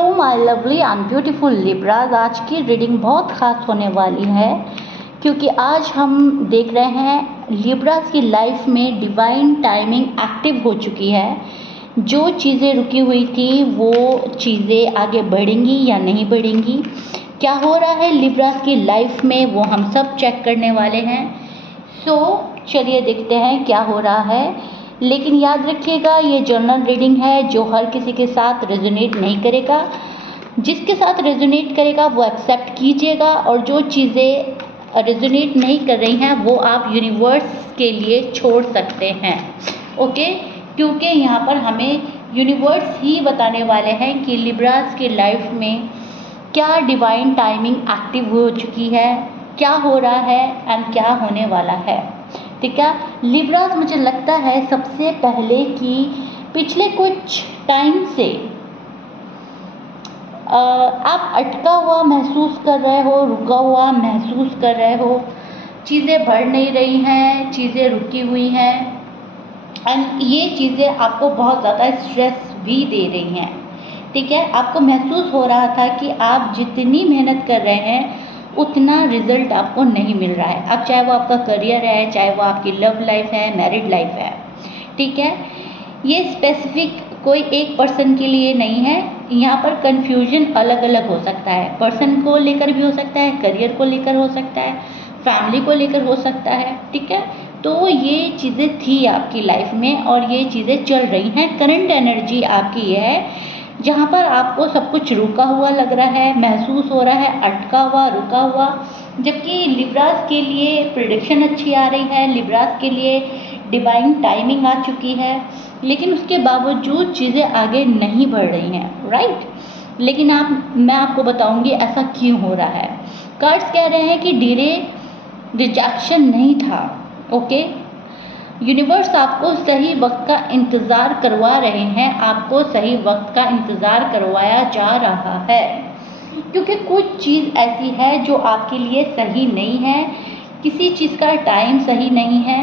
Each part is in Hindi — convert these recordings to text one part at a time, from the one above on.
Hello my lovely and beautiful लिब्राज। आज की रीडिंग बहुत ख़ास होने वाली है क्योंकि आज हम देख रहे हैं लिब्राज की लाइफ में डिवाइन टाइमिंग एक्टिव हो चुकी है। जो चीज़ें रुकी हुई थी वो चीज़ें आगे बढ़ेंगी या नहीं बढ़ेंगी, क्या हो रहा है लिब्राज की लाइफ में, वो हम सब चेक करने वाले हैं। चलिए देखते हैं क्या हो रहा है। लेकिन याद रखिएगा ये जर्नल रीडिंग है जो हर किसी के साथ रेजोनेट नहीं करेगा। जिसके साथ रेजोनेट करेगा वो एक्सेप्ट कीजिएगा, और जो चीज़ें रेजोनेट नहीं कर रही हैं वो आप यूनिवर्स के लिए छोड़ सकते हैं। ओके, क्योंकि यहाँ पर हमें यूनिवर्स ही बताने वाले हैं कि लिब्राज की लाइफ में क्या डिवाइन टाइमिंग एक्टिव हो चुकी है, क्या हो रहा है एंड क्या होने वाला है। ठीक है लिब्राज, मुझे लगता है सबसे पहले कि पिछले कुछ टाइम से आप अटका हुआ महसूस कर रहे हो, रुका हुआ महसूस कर रहे हो। चीज़ें बढ़ नहीं रही हैं, चीज़ें रुकी हुई हैं एंड ये चीज़ें आपको बहुत ज़्यादा स्ट्रेस भी दे रही हैं। ठीक है, आपको महसूस हो रहा था कि आप जितनी मेहनत कर रहे हैं उतना रिजल्ट आपको नहीं मिल रहा है। अब चाहे वो आपका करियर है, चाहे वो आपकी लव लाइफ है, मैरिड लाइफ है। ठीक है, ये स्पेसिफिक कोई एक पर्सन के लिए नहीं है। यहाँ पर कन्फ्यूजन अलग अलग हो सकता है, पर्सन को लेकर भी हो सकता है, करियर को लेकर हो सकता है, फैमिली को लेकर हो सकता है। ठीक है, तो ये चीज़ें थी आपकी लाइफ में और ये चीज़ें चल रही हैं। करंट एनर्जी आपकी ये है जहाँ पर आपको सब कुछ रुका हुआ लग रहा है, महसूस हो रहा है अटका हुआ, रुका हुआ। जबकि लिब्राज के लिए प्रेडिक्शन अच्छी आ रही है, लिब्राज के लिए डिवाइन टाइमिंग आ चुकी है, लेकिन उसके बावजूद चीज़ें आगे नहीं बढ़ रही हैं। राइट, लेकिन मैं आपको बताऊंगी ऐसा क्यों हो रहा है। कार्ड्स कह रहे हैं कि डिले रिजेक्शन नहीं था। ओके, यूनिवर्स आपको सही वक्त का इंतज़ार करवा रहे हैं, आपको सही वक्त का इंतज़ार करवाया जा रहा है क्योंकि कुछ चीज़ ऐसी है जो आपके लिए सही नहीं है। किसी चीज़ का टाइम सही नहीं है,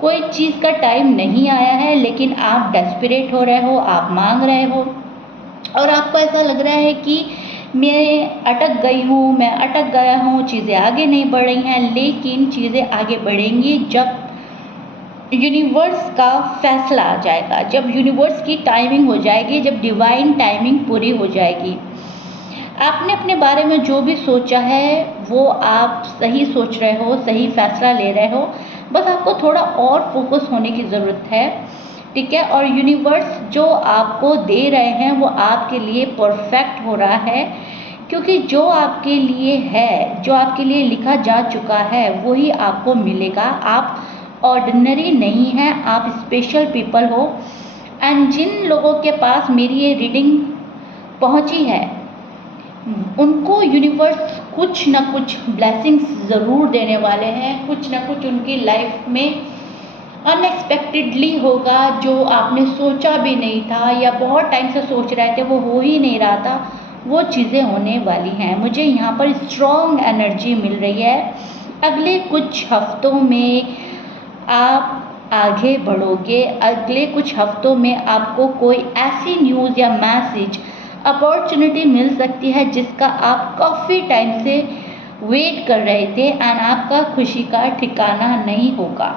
कोई चीज़ का टाइम नहीं आया है, लेकिन आप डेस्परेट हो रहे हो, आप मांग रहे हो और आपको ऐसा लग रहा है कि मैं अटक गई हूँ, मैं अटक गया हूँ, चीज़ें आगे नहीं बढ़ रही हैं। लेकिन चीज़ें आगे बढ़ेंगी जब यूनिवर्स का फैसला आ जाएगा, जब यूनिवर्स की टाइमिंग हो जाएगी, जब डिवाइन टाइमिंग पूरी हो जाएगी। आपने अपने बारे में जो भी सोचा है वो आप सही सोच रहे हो, सही फैसला ले रहे हो, बस आपको थोड़ा और फोकस होने की ज़रूरत है। ठीक है, और यूनिवर्स जो आपको दे रहे हैं वो आपके लिए परफेक्ट हो रहा है क्योंकि जो आपके लिए है, जो आपके लिए लिखा जा चुका है वही आपको मिलेगा। आप ऑर्डिनरी नहीं है, आप स्पेशल पीपल हो। एंड जिन लोगों के पास मेरी ये रीडिंग पहुंची है उनको यूनिवर्स कुछ ना कुछ ब्लेसिंग्स ज़रूर देने वाले हैं, कुछ ना कुछ उनकी लाइफ में अनएक्सपेक्टेडली होगा जो आपने सोचा भी नहीं था या बहुत टाइम से सोच रहे थे वो हो ही नहीं रहा था, वो चीज़ें होने वाली हैं। मुझे यहाँ पर स्ट्रॉन्ग एनर्जी मिल रही है। अगले कुछ हफ्तों में आप आगे बढ़ोगे, अगले कुछ हफ्तों में आपको कोई ऐसी न्यूज़ या मैसेज, अपॉर्चुनिटी मिल सकती है जिसका आप काफ़ी टाइम से वेट कर रहे थे एंड आपका खुशी का ठिकाना नहीं होगा।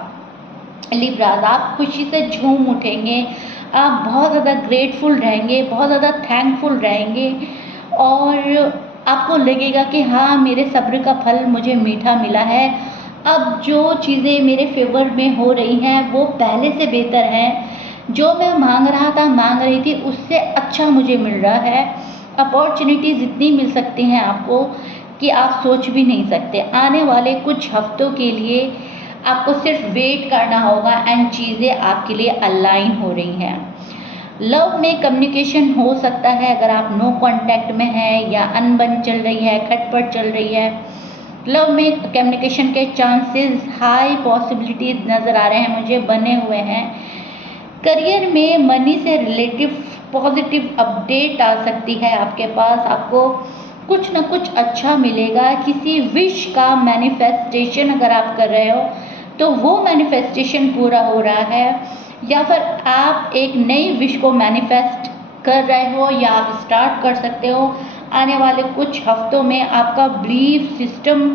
लिब्राज, आप खुशी से झूम उठेंगे, आप बहुत ज़्यादा ग्रेटफुल रहेंगे, बहुत ज़्यादा थैंकफुल रहेंगे और आपको लगेगा कि हाँ, मेरे सब्र का फल मुझे मीठा मिला है। अब जो चीज़ें मेरे फेवर में हो रही हैं वो पहले से बेहतर हैं। जो मैं मांग रहा था, मांग रही थी, उससे अच्छा मुझे मिल रहा है। अपॉर्चुनिटीज़ इतनी मिल सकती हैं आपको कि आप सोच भी नहीं सकते। आने वाले कुछ हफ्तों के लिए आपको सिर्फ वेट करना होगा एंड चीज़ें आपके लिए अलाइन हो रही हैं। लव में कम्युनिकेशन हो सकता है अगर आप नो कांटेक्ट में हैं या अनबन चल रही है, खटपट चल रही है। लव में कम्युनिकेशन के चांसेस हाई पॉसिबिलिटीज नज़र आ रहे हैं, मुझे बने हुए हैं। करियर में मनी से रिलेटिव पॉजिटिव अपडेट आ सकती है आपके पास, आपको कुछ ना कुछ अच्छा मिलेगा। किसी विश का मैनिफेस्टेशन अगर आप कर रहे हो तो वो मैनिफेस्टेशन पूरा हो रहा है, या फिर आप एक नई विश को मैनिफेस्ट कर रहे हो या आप स्टार्ट कर सकते हो। आने वाले कुछ हफ्तों में आपका बिलीफ सिस्टम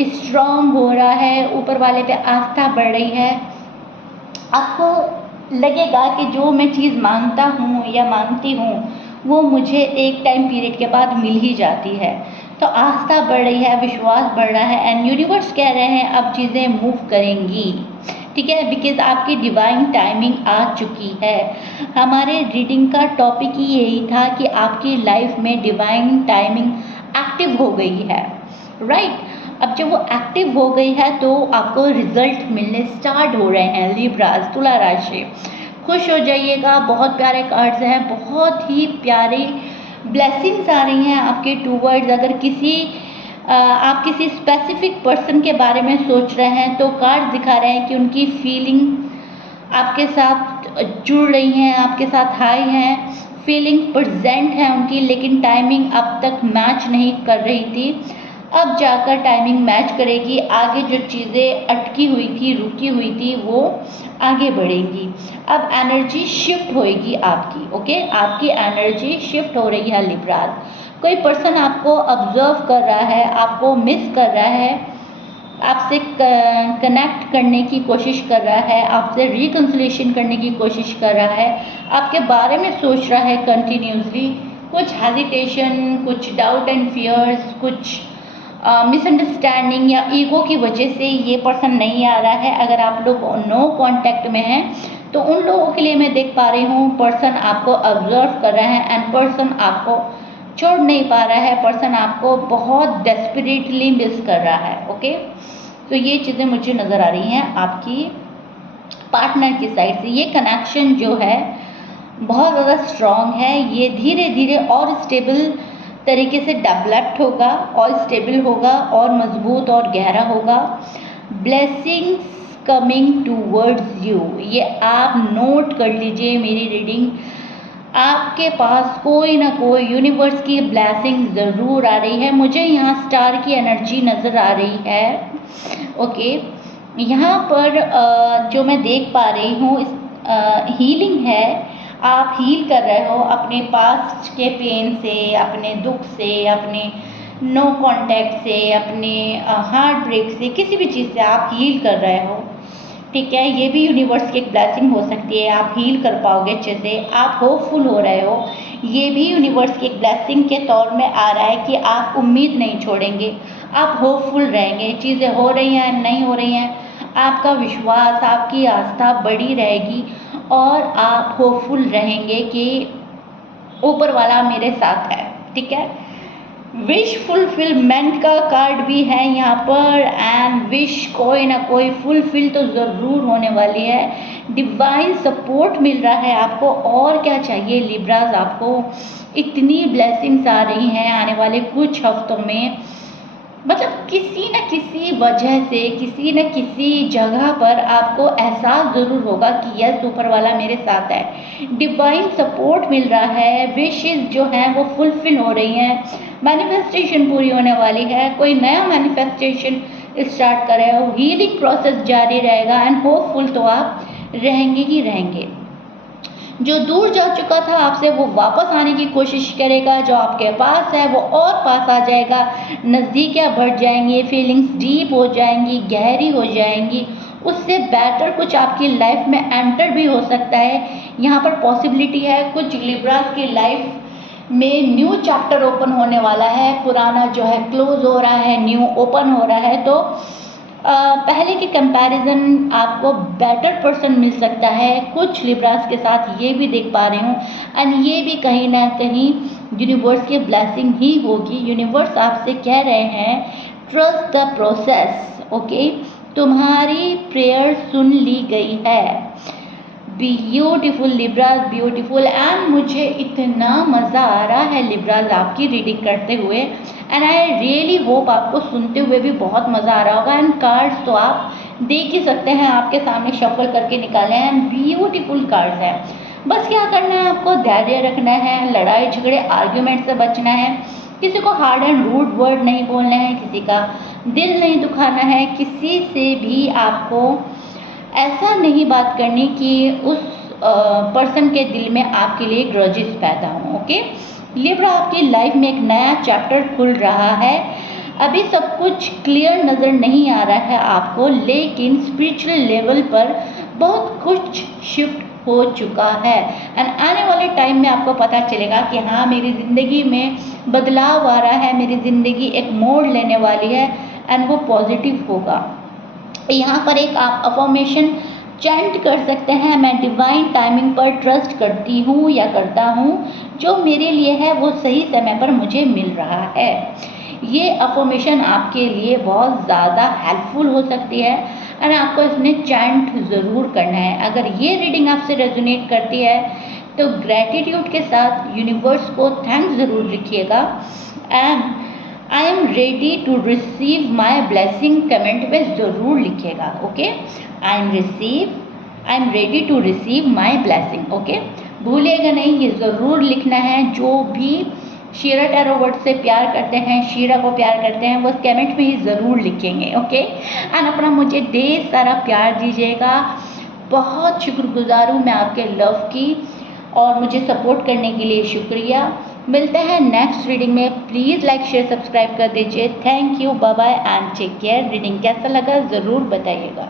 स्ट्रॉन्ग हो रहा है, ऊपर वाले पे आस्था बढ़ रही है। आपको लगेगा कि जो मैं चीज़ मांगता हूँ या मांगती हूँ वो मुझे एक टाइम पीरियड के बाद मिल ही जाती है। तो आस्था बढ़ रही है, विश्वास बढ़ रहा है एंड यूनिवर्स कह रहे हैं अब चीज़ें मूव करेंगी, ठीक है, बिकॉज आपकी डिवाइन टाइमिंग आ चुकी है। हमारे रीडिंग का टॉपिक ही यही था कि आपकी लाइफ में डिवाइन टाइमिंग एक्टिव हो गई है, राइट। अब जब वो एक्टिव हो गई है तो आपको रिजल्ट मिलने स्टार्ट हो रहे हैं। लिब्रास, तुला राशि, खुश हो जाइएगा। बहुत प्यारे कार्ड्स हैं, बहुत ही प्यारी ब्लेसिंग्स आ रही हैं आपके टूवर्ड्स। अगर आप किसी स्पेसिफिक पर्सन के बारे में सोच रहे हैं तो कार्ड दिखा रहे हैं कि उनकी फीलिंग आपके साथ जुड़ रही हैं, आपके साथ हाई हैं, फीलिंग प्रेजेंट है उनकी, लेकिन टाइमिंग अब तक मैच नहीं कर रही थी। अब जाकर टाइमिंग मैच करेगी। आगे जो चीज़ें अटकी हुई थी, रुकी हुई थी, वो आगे बढ़ेंगी। अब एनर्जी शिफ्ट होएगी आपकी, ओके, आपकी एनर्जी शिफ्ट हो रही है लिब्रास। कोई पर्सन आपको ऑब्जर्व कर रहा है, आपको मिस कर रहा है, आपसे कनेक्ट करने की कोशिश कर रहा है, आपसे रिकन्सिलेशन करने की कोशिश कर रहा है, आपके बारे में सोच रहा है कंटिन्यूसली। कुछ हेजिटेशन, कुछ डाउट एंड फियर्स, कुछ मिसअंडरस्टैंडिंग या ईगो की वजह से ये पर्सन नहीं आ रहा है। अगर आप लोग नो कांटेक्ट में हैं तो उन लोगों के लिए मैं देख पा रही हूँ पर्सन आपको ऑब्जर्व कर रहा है एंड पर्सन आपको छोड़ नहीं पा रहा है, पर्सन आपको बहुत डेस्परेटली मिस कर रहा है, ओके। तो ये चीज़ें मुझे नज़र आ रही हैं आपकी पार्टनर की साइड से। ये कनेक्शन जो है बहुत ज़्यादा स्ट्रॉन्ग है, ये धीरे धीरे और स्टेबल तरीके से डेवलप्ड होगा और स्टेबल होगा और मजबूत और गहरा होगा। ब्लेसिंग्स कमिंग टूवर्ड्स यू, ये आप नोट कर लीजिए मेरी रीडिंग। आपके पास कोई ना कोई यूनिवर्स की ब्लेसिंग ज़रूर आ रही है। मुझे यहाँ स्टार की एनर्जी नज़र आ रही है, ओके। यहाँ पर जो मैं देख पा रही हूँ हीलिंग है। आप हील कर रहे हो अपने पास्ट के पेन से, अपने दुख से, अपने नो कांटेक्ट से, अपने हार्ट ब्रेक से, किसी भी चीज़ से आप हील कर रहे हो, ठीक है। ये भी यूनिवर्स की एक ब्लेसिंग हो सकती है, आप हील कर पाओगे अच्छे से। आप होपफुल हो रहे हो, ये भी यूनिवर्स की एक ब्लेसिंग के तौर में आ रहा है कि आप उम्मीद नहीं छोड़ेंगे, आप होपफुल रहेंगे। चीज़ें हो रही हैं, नहीं हो रही हैं, आपका विश्वास, आपकी आस्था बढ़ी रहेगी और आप होपफुल रहेंगे कि ऊपर वाला मेरे साथ है, ठीक है। विश फुलफिलमेंट का कार्ड भी है यहाँ पर एंड विश कोई ना कोई फुलफिल तो ज़रूर होने वाली है। डिवाइन सपोर्ट मिल रहा है आपको, और क्या चाहिए लिब्रास। आपको इतनी ब्लेसिंग्स आ रही हैं आने वाले कुछ हफ्तों में, मतलब किसी न किसी वजह से, किसी न किसी जगह पर आपको एहसास ज़रूर होगा कि यस ऊपर वाला मेरे साथ है। डिवाइन सपोर्ट मिल रहा है, विशेस जो हैं वो फुलफिल हो रही हैं, मैनिफेस्टेशन पूरी होने वाली है, कोई नया मैनिफेस्टेशन स्टार्ट कर रहे हो, हीलिंग प्रोसेस जारी रहेगा एंड होपफुल तो आप रहेंगे ही रहेंगे। जो दूर जा चुका था आपसे वो वापस आने की कोशिश करेगा, जो आपके पास है वो और पास आ जाएगा, नज़दीकियाँ बढ़ जाएंगी, फीलिंग्स डीप हो जाएंगी, गहरी हो जाएंगी। उससे बेटर कुछ आपकी लाइफ में एंटर भी हो सकता है। यहाँ पर पॉसिबिलिटी है कुछ लिब्रास की लाइफ में न्यू चैप्टर ओपन होने वाला है, पुराना जो है क्लोज हो रहा है, न्यू ओपन हो रहा है। तो पहले के कंपैरिजन आपको बेटर पर्सन मिल सकता है। कुछ लिब्रास के साथ ये भी देख पा रही हूँ एंड ये भी कहीं ना कहीं यूनिवर्स की ब्लेसिंग ही होगी। यूनिवर्स आपसे कह रहे हैं ट्रस्ट द प्रोसेस, ओके। तुम्हारी प्रेयर सुन ली गई है। Beautiful Libras, beautiful. एंड मुझे इतना मज़ा आ रहा है लिब्रास आपकी रीडिंग करते हुए एंड आई रियली होप आपको सुनते हुए भी बहुत मज़ा आ रहा होगा। एंड कार्ड्स तो आप देख ही सकते हैं, आपके सामने शफल करके निकाले हैं एंड ब्यूटीफुल कार्ड्स हैं। बस क्या करना है आपको, धैर्य रखना है, लड़ाई झगड़े आर्ग्यूमेंट से बचना है, किसी को हार्ड एंड रूड वर्ड नहीं बोलना है, किसी का दिल नहीं दुखाना है, किसी से भी आपको ऐसा नहीं बात करनी कि उस पर्सन के दिल में आपके लिए ग्रजेस पैदा हों। ओके, लिब्रा, आपकी लाइफ में एक नया चैप्टर खुल रहा है। अभी सब कुछ क्लियर नज़र नहीं आ रहा है आपको, लेकिन स्पिरिचुअल लेवल पर बहुत कुछ शिफ्ट हो चुका है। एंड आने वाले टाइम में आपको पता चलेगा कि हाँ, मेरी ज़िंदगी में बदलाव आ रहा है, मेरी ज़िंदगी एक मोड़ लेने वाली है एंड वो पॉजिटिव होगा। यहाँ पर एक आप अफर्मेशन चैंट कर सकते हैं, मैं डिवाइन टाइमिंग पर ट्रस्ट करती हूँ या करता हूँ, जो मेरे लिए है वो सही समय पर मुझे मिल रहा है। ये अफर्मेशन आपके लिए बहुत ज़्यादा हेल्पफुल हो सकती है और आपको इसमें चैंट ज़रूर करना है। अगर ये रीडिंग आपसे रेजोनेट करती है तो ग्रैटिट्यूड के साथ यूनिवर्स को थैंक्स ज़रूर लिखिएगा। And I am ready to receive my blessing comment में ज़रूर लिखिएगा। Okay, I am ready to receive my blessing. Okay, भूलिएगा नहीं, ये ज़रूर लिखना है। जो भी शीरा टैरो वर्ड से प्यार करते हैं, शीरा को प्यार करते हैं, वो कमेंट में ही ज़रूर लिखेंगे। ओके, एंड अपना मुझे ढेर सारा प्यार दीजिएगा। बहुत शुक्रगुजार हूँ मैं आपके लव की, और मुझे सपोर्ट करने के लिए शुक्रिया। मिलते हैं नेक्स्ट रीडिंग में। प्लीज़ लाइक शेयर सब्सक्राइब कर दीजिए। Thank you, bye bye and take care. Reading कैसा लगा ज़रूर बताइएगा।